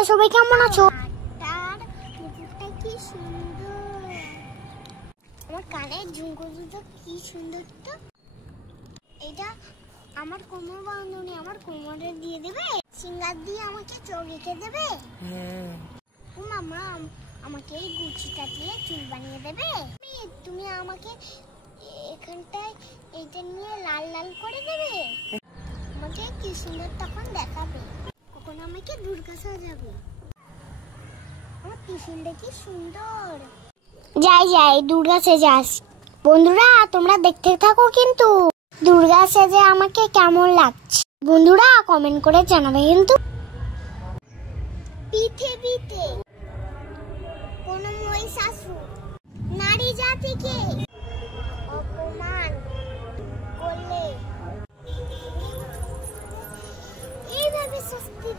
তোমরা সবাই কেমন আছো? তার মুকুটটা কি সুন্দর, আমার কানের ঝুমকো দুটো কি সুন্দর। তো এটা আমার কোমর বাঁধনি, আমার কোমরে দিয়ে দেবে, সিঙ্গার দিয়ে আমাকে চোখ এঁকে দেবে। ও মামা আমাকে এই গুছিটা দিয়ে চুল বানিয়ে দেবে। তুমি আমাকে এখানটায় এইটা নিয়ে লাল লাল করে দেবে, আমাকে কি সুন্দর তখন দেখাবে। কখন আমাকে দুর্গা সাজাবে, আমার টিফিনটা কি সুন্দর। যাই যাই দুর্গা সেজে আস। বন্ধুরা তোমরা দেখতে থাকো কিন্তু দুর্গা সেজে আমাকে কেমন লাগছে। বন্ধুরা কমেন্ট করে জানাবে কিন্তু। পৃথিবীতে কোন মহিষাসুর নারী জাতিকে অপমান করলে এইভাবে শাস্তি